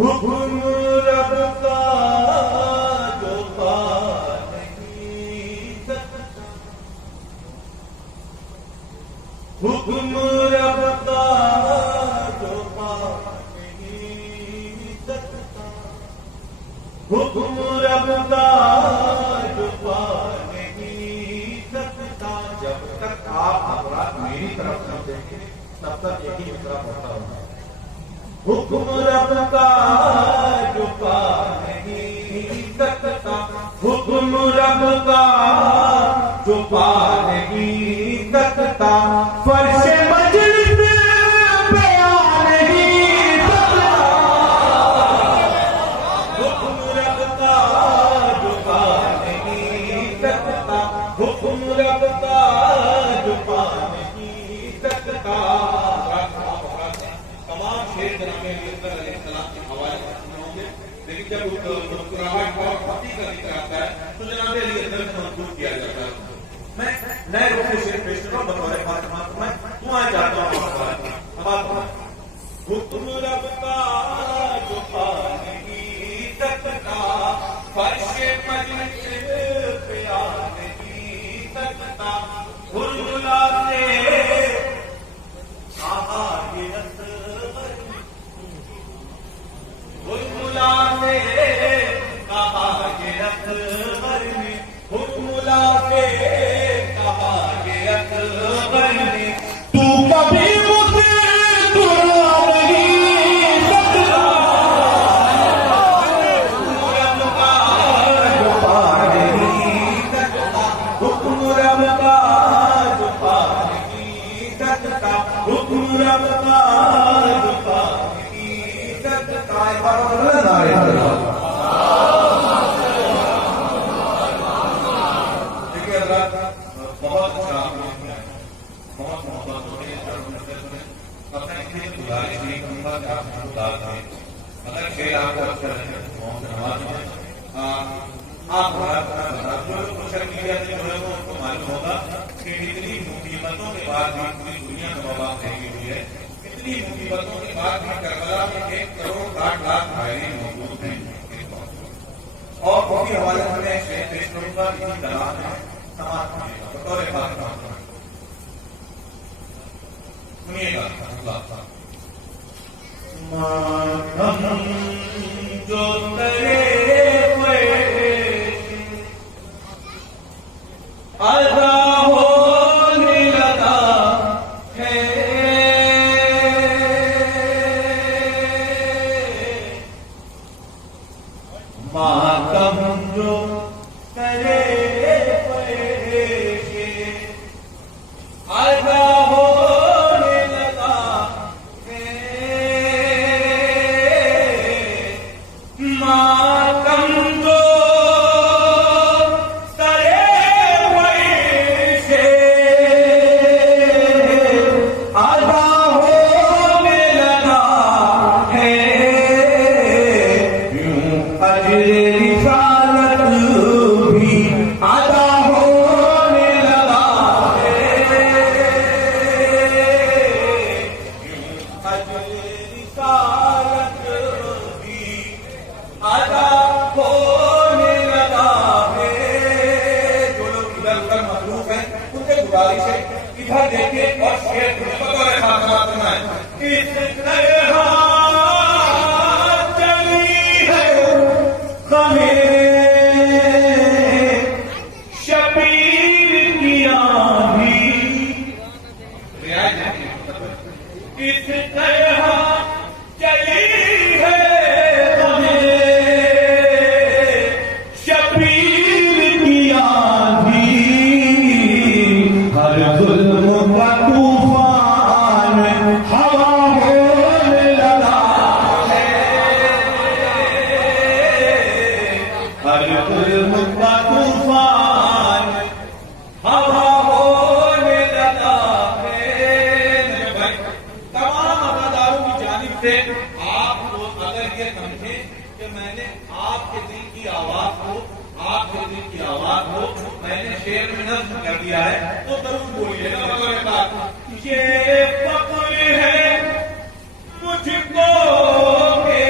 حکم رب کا جو پا نہیں سکتا، حکم رب کا جو پا نہیں سکتا، حکم رب کا جو پا نہیں سکتا۔ جب تک آپ حضرات میری طرف سمجھیں گے تب تک یہی مصرع ہوتا ہوگا۔ حکم رب کا جو پا نہیں سکتا، حکم رب کا جو پا نہیں سکتا، فرش مجلس پہ آ نہیں سکتا، حکم رب کا جو پا نہیں سکتا، حکم رب کا جو پا نہیں سکتا۔ تمام شیر جناب علیہ السلام کے حوالے سنے ہوں گے، لیکن جب مسکراہٹ اور پتی کا ذکر آتا ہے تو جناب علیہ السلام سے منسوخ کیا جاتا ہے۔ میں نئے روپ سے شیر پیش کروں بطور فاطمہ، میں دعائیں چاہتا ہوں۔ حکم رب کا جو پا نہیں سکتا، فرش مجلس پہ آ نہیں سکتا، حرملا سے کہا یہ حرملا سے کہا یہ اکبر نے، حرملا سے کہا یہ اکبر نے، تو کبھی مجھے دعا نہیں سکتا، حکم رب کا جو پا نہیں سکتا، حکم رب کا جو پا نہیں سکتا، حکم رب کا جو پا نہیں سکتا۔ دیکھیے حضرات، بہت بہت محبت ہوتی ہے، اپنے لیے گزارش نہیں کروں گا کہ آپ گزار دیں، اگر شیر آپ کو اچھا لگے تو بہت نواز ہیں۔ آپ سوشل میڈیا سے جڑے ہو ان کو معلوم ہوگا کہ اتنی مصیبتوں کے بعد بھی پوری دنیا میں وبا پھیلی ہوئی ہے، اتنی مصیبتوں کے بعد بھی کربلا میں 1 کروڑ 60 لاکھ ماہرین موجود ہیں، اور اسی حوالے سے میں شیر پیش کروں گا اسی دلال میں سماعت کیجیے گا بطور فاطمہ۔ سنیے گا ماتم جو کرے ہوئے ادا ہونے لگا ہے، ماتم جو کرے ہوئے ادا ہونے لگا ہے، ماتم جو ادھر دیکھیں اور شیر بطور خاتمہ سنائیں۔ اس طرح چلی ہے ہمیں شبیر کی آندھی، اس طرح چلی ہے ہمیں شبیر کی آندھی، ہر ظلم کا طوفان ہوا ہونے لگا ہے، ہر ظلم کا طوفان ہوا ہونے لگا ہے۔ تمام اداروں کی جانب سے آپ کو اگر یہ سمجھیں کہ میں نے آپ کے دل کی آواز کو، آپ کے دل کی آواز کو میں نے شعر میں نظم کر دیا ہے تو ضرور بولیے گا بغیر بات، یہ فخر ہے مجھ کو کہ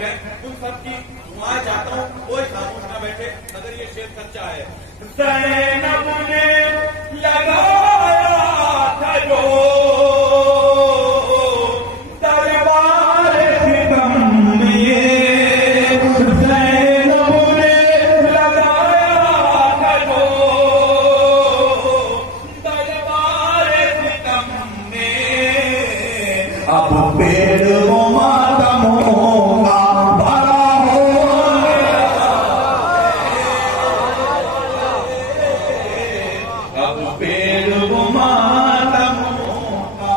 لوگ ہیں ان سب کی دعائیں چاہتا ہوں، کوئی خاموش نہ بیٹھے اگر یہ شعر سچا ہے. زینب نے لگایا تھا جو دربار ستم میں، زینب نے لگایا تھا جو دربار ستم میں، اب پیڑ و ماتموں کا بھرا ہونے لگا، اب پیڑ و ماتموں کا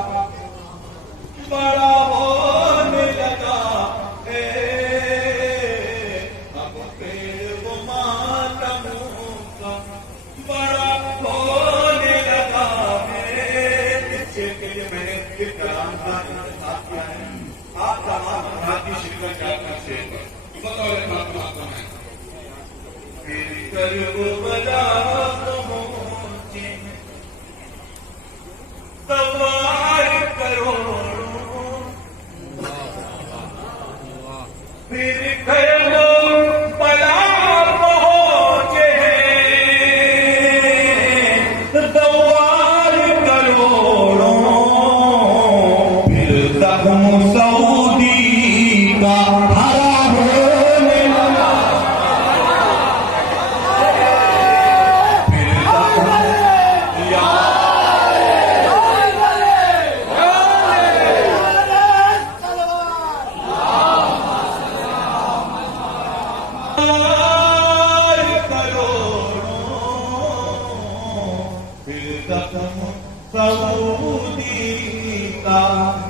بڑا ہونے لگا ہے، اب پیڑ و ماتموں کا بڑا ہونے لگا ہے. اس شعر کے لیے میں نے ایک کلام کا انتخاب کیا ہے. آپ تمام افراد کی شرکت کرنا شعر بطور خاتمہ ہے. پھر کربلا پہنچے سوار کروڑوں، پھر کربلا پہنچے سوار کروڑوں، پھر زخم سعودی کا ہرا ہونے لگا، پھر زخم یا سعودی کا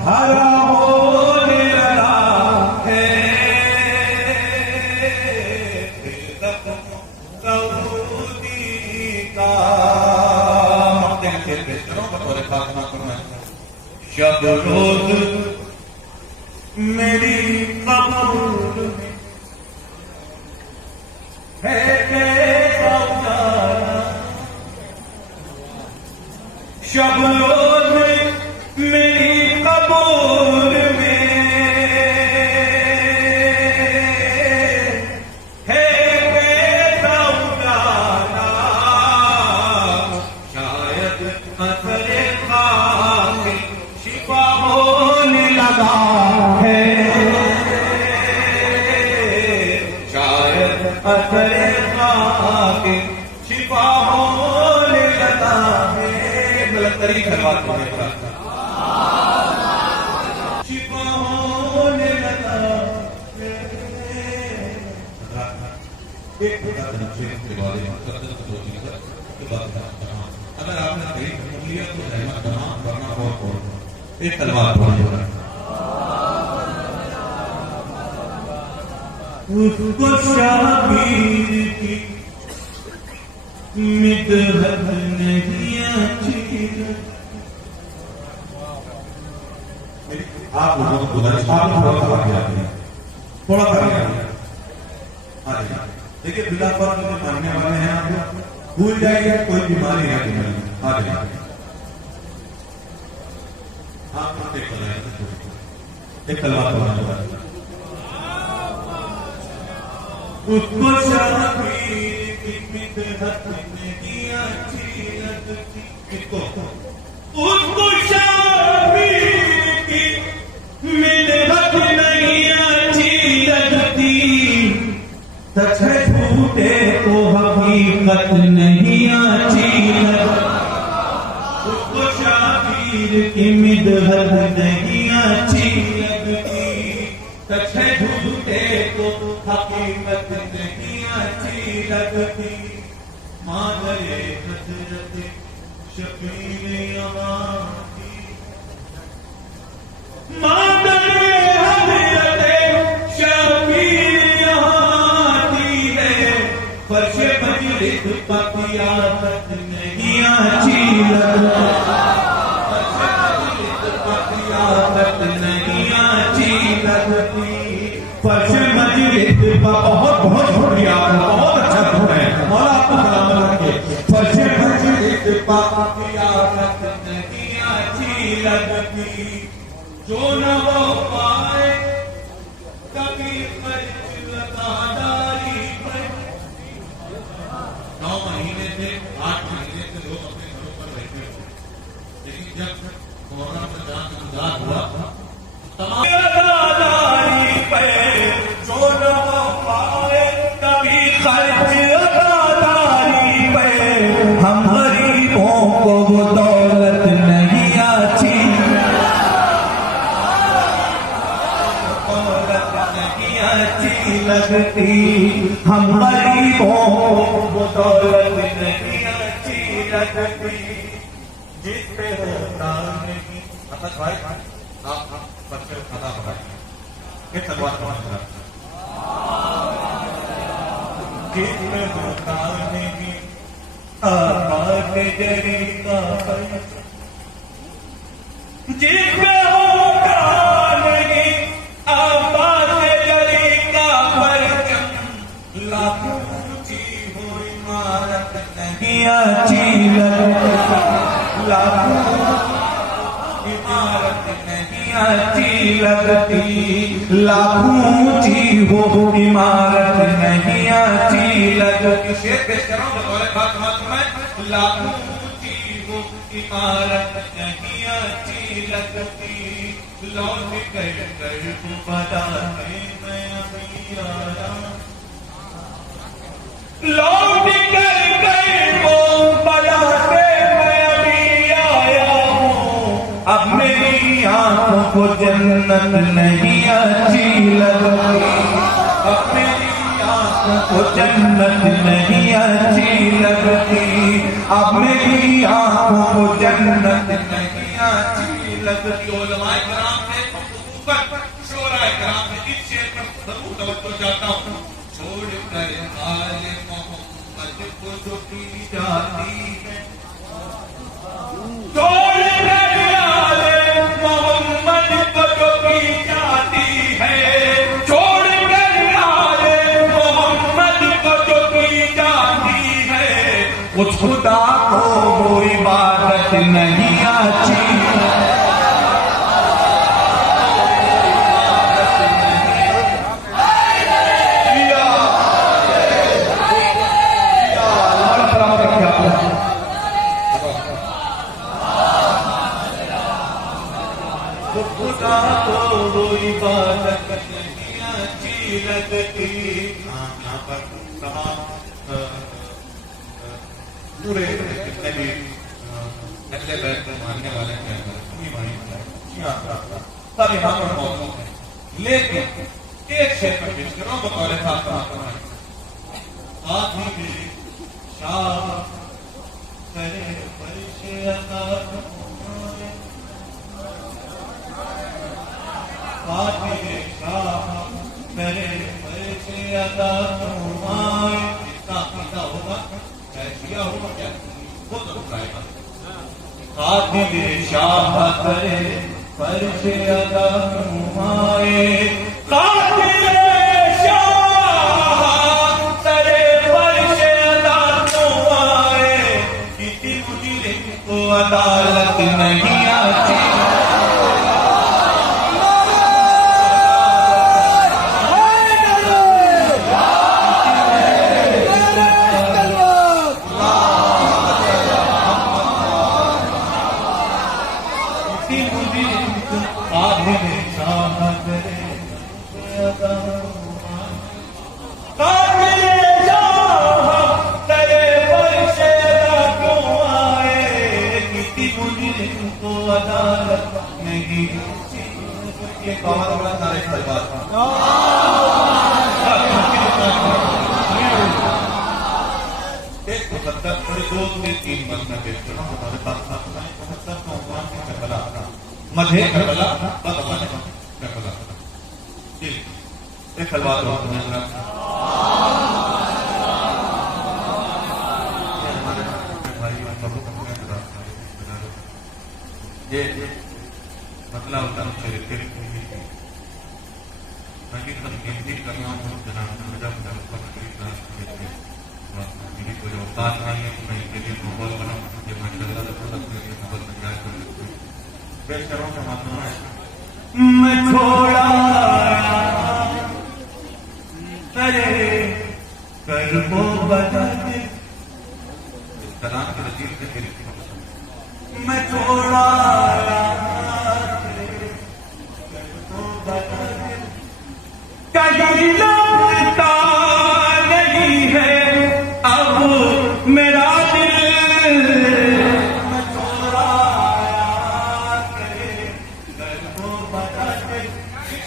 ہرا ہونے لگا ہے، سعودی کا. شب روز میری قبر میں ہے کیسا اجالا، شب روز میری قبر میں ہے کیسا اجالا، شاید اثر خاک شفا ہونے لگا ہے، شاید اثر خاک شفا ہونے لگا ہے. غلط طریقے خلوات ہونے لگا، شفا ہونے لگا ہے. اگر آپ نے صحیح سن لیا تو رحمت تمام ورنہ اور ایک تلوار پڑھنے لگا. اس کو شبیر کی مدحت نہیں اچھی. آپ لوگوں کو گزارش، آپ تھوڑا سا آگے آتے ہیں، تھوڑا سا آگے آتے ہیں. دیکھیے بلا پر جو ماننے والے ہیں آپ لوگ بھول جائے گا کوئی بیماری ہے کہ آگے آپ ایک تلوار بنانے والا. اس کو شبیر کی مدحت نہیں اچھی لگتی، اس کو شبیر کی مدحت نہیں اچھی لگتی، سچ ہے جھوٹے کو حقیقت نہیں اچھی لگتی. اس کو شبیر کی مدحت نہیں اچھی لگتی، سچ ہے جھوٹے کو حقیقت نہیں اچھی لگتی. مادر حضرت شبیر یہاں کی، مادر حضرت شبیر یہاں کی ہے، فرش مجلس پتیات نہیں اچھی لگتی، فرش مجلس پتیات نہیں اچھی لگتی. فرش مجلس بہت بہت شکریہ، بہت اچھا دھن ہے، مولا آپ کو سلامت رکھے. فرش مجلس پتیات نہیں اچھی لگتی، جو نہ وہ پائے کبھی خرچ لگا داری پر 9 مہینے سے 8 مہینے سے لوگ اپنے گھروں پر بیٹھے ہوئے، لیکن جب کورونا سے جان گزار ہوا تمام داری پہ جو نہ پائے کبھی خرچ داری پہ ہم غریبوں کو وہ دولت نہیں آتی، دولت نہیں اچھی لگتی، ہم غریبوں کو وہ دولت نہیں اچھی لگتی، جس پہ ہوتا نہیں بھائی آپ بچے کھانا بنائیے یہ سلوات کون جس میں ہوتا نہیں آباد جری کا فرق، جس میں ہوتا نہیں آباد جری کا فرق، لاکھوں اونچی ہو عمارت نہیں اچھی لگتی، لاکھوں عمارت نہیں اچھی لگتی، لاکھوں اونچی ہو عمارت نہیں اچھی لگتی، شیر پیش کر رہا ہوں بطور خاتمہ تمہیں، لاکھوں اونچی ہو عمارت نہیں اچھی لگتی، لوٹ کر بتا میں ابھی آیا، لوٹ کر وہ بتا میں ابھی آیا ہوں، اب میری آنکھوں کو جنت نہیں اچھی لگتی، اب میری آنکھوں کو جنت نہیں اچھی لگتی، اب میری آنکھوں کو جنت نہیں اچھی لگتی۔ علماء کرام نے اوپر شعراء کرام نے اس شعر پر ضرور توجہ چاہتا ہوں، چھوڑ کر آل محمد کو جو کی جاتی ہے، چھوڑ کر آل محمد کو جو کی جاتی ہے، چھوڑ کر آل محمد کو جو کی جاتی ہے، اس خدا کو وہ عبادت نہیں آتی، خدا کو وہ عبادت نہیں اچھی لگتی۔ یہاں پر تمام پورے جتنے بھی اہل بیت کو ماننے والے ہیں سب یہاں پر موجود ہیں، لیکن ایک شعر پر پیش کرو بطور خاتمہ، آدھی بھی شاہ کرے فرش عطا فرمائے، آدھی شاہ کرے فرش عطا فرمائے، جس کا عقیدہ ہوگا چاہے شیعہ ہوگا کیا وہ ضرور آئے گا، آدھی شاہ کرے فرش عطا فرمائے، قاتل شاہ کرے فرش عطا فرمائے، کسی مجرم کو عدالت نہیں آتی، مجھے کربلا کربلا جی ایک سلوات ہو یہ مطلب ہوتا کوئی اوقات نہیں ہے میں ان کے لیے ماحول بناؤں یہ ماشاء اللہ ماحول تیار کر لیتے پیش کروں کا مطلب ہے میں چھوڑا ارے کرب و بدل کلام کے نتیجے سے پھر میں چھوڑا کہیں لگتا نہیں ہے اب میرا دل میں چھوڑا کرب و بدل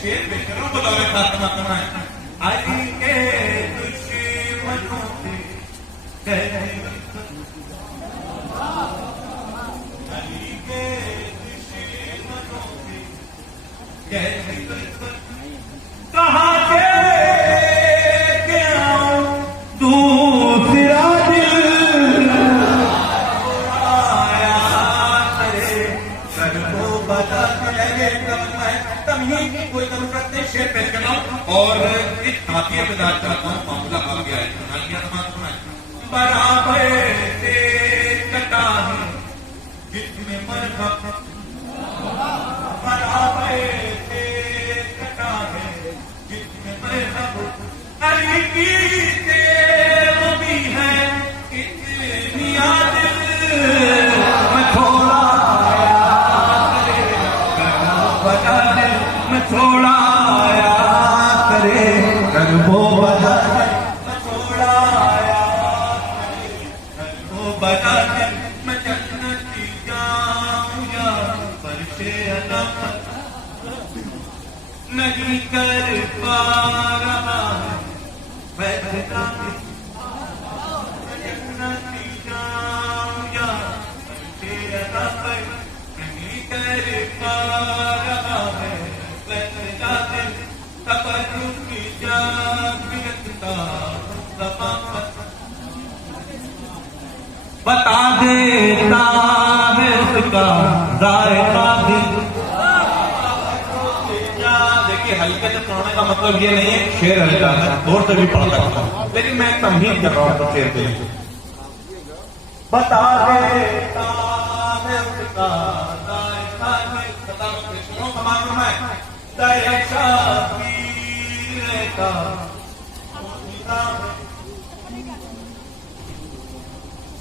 شیر میں کروں تو دورے خاتمہ کرنا ہے علی کے دشمنوں سے علی کے دشمنوں سے کہاں کے آؤں دوسرا دل آیا تیرے کرب و بدل تمہیں کوئی ضرورت نہیں شیر پیش کرنا اور ایک خاتیہ پیدا کرتا ہوں معاملہ آ گیا ہے سنائیے نماز سنائیں برابر سے کٹا ہے جس میں مرحب برابر سے کٹا ہے جس میں مرحب علی کی وہ بھی ہے اتنی یاد میں چھوڑا میں چھوڑا کرے کرب و بدل میں چھوڑا کرب و بدل میں جنتی جاؤں یا فرش عظمت نہیں کر پا رہا فیصلہ جنتی جاؤں یا فرش عظمت نہیں کر پا رہا ہے بتا دیتا ہے اس کا ذائقہ دل دیکھیے ہلکے سے پڑھنے کا مطلب یہ نہیں ہے شیر ہلکا ہے دور سے بھی پڑھ سکتا ہوں لیکن میں تمہید کر رہا ہوں شیر کے لیے بتا دیتا ہے اس کا ذائقہ دل بتا دو شروع کا معلوم ہے دریشا پیر کا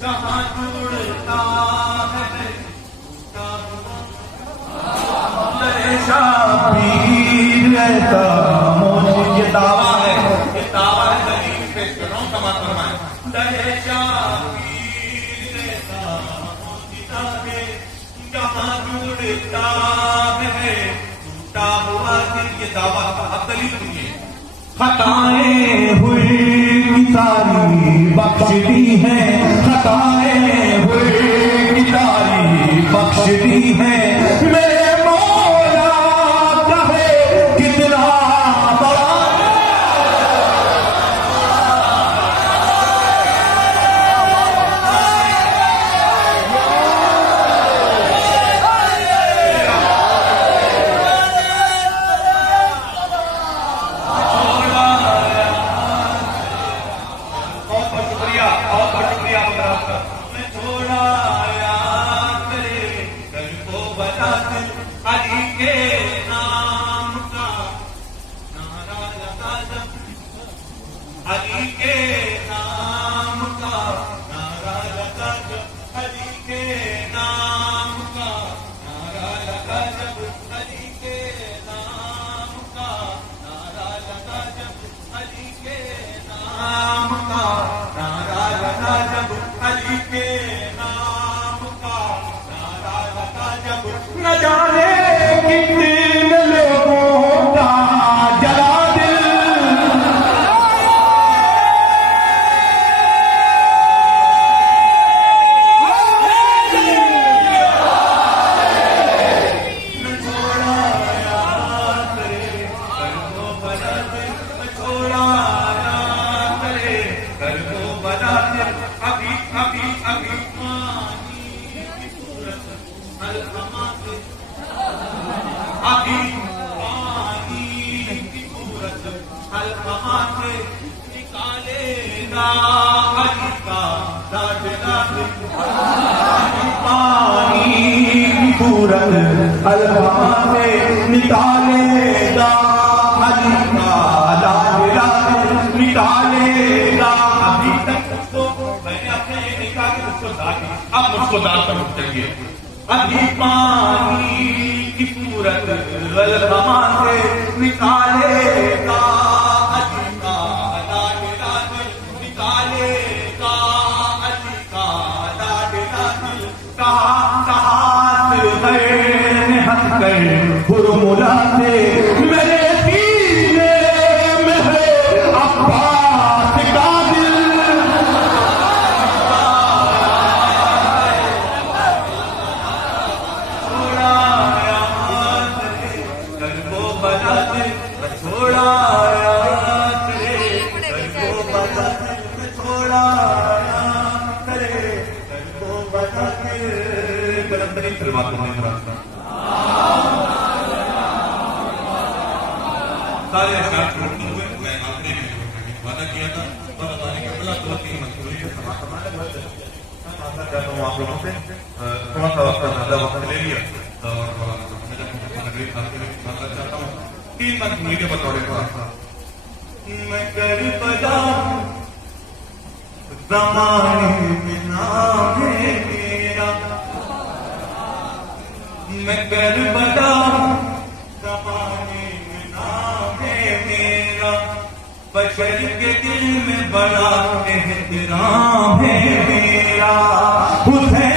جہاں جڑتا ہے دریشا پیر کا موجود یہ دعویٰ ہے یہ دعویٰ ہے دلیل پیش کر رہا ہوں کا معلوم ہے دریشا پیر کا موجود ہے جہاں جڑتا ہے ہوا دل یہ دعویٰ اب دلیل سنیے خطائیں ہوئی ساری بخش دی ہیں خطائیں ہوئی ساری بخش دی ہیں میرے مولا کہے کتنا بڑا نہ جانے کتنے لوگوں کا جلا دل الفا سے نکالے گا علی کا لاج کو داد کا رخ چاہیے. ابھی پانی کی صورت الہما سے نکالے گا، علی کا لاڈلا دل نکالے گا، علی کا لاڈلا دل. کہا غیر نے ہنس کر برملا سے میرے سینے میں ہے عباس کا دل. سارے اشعار چھوڑتے ہوئے میں آخری میں وعدہ کیا تھا اور اللہ نے قبلہ 2-3 منصوری سے چاہتا ہوں آپ لوگوں سے تھوڑا سا وقت زیادہ وقت لے لیا اور چاہتا ہوں 3 منصوری کے بطور میں کربلا زمانے میں نام ہے میرا، میں کربلا زمانے میں نام ہے میرا، بشر کے دل میں بڑا احترام ہے میرا. حسین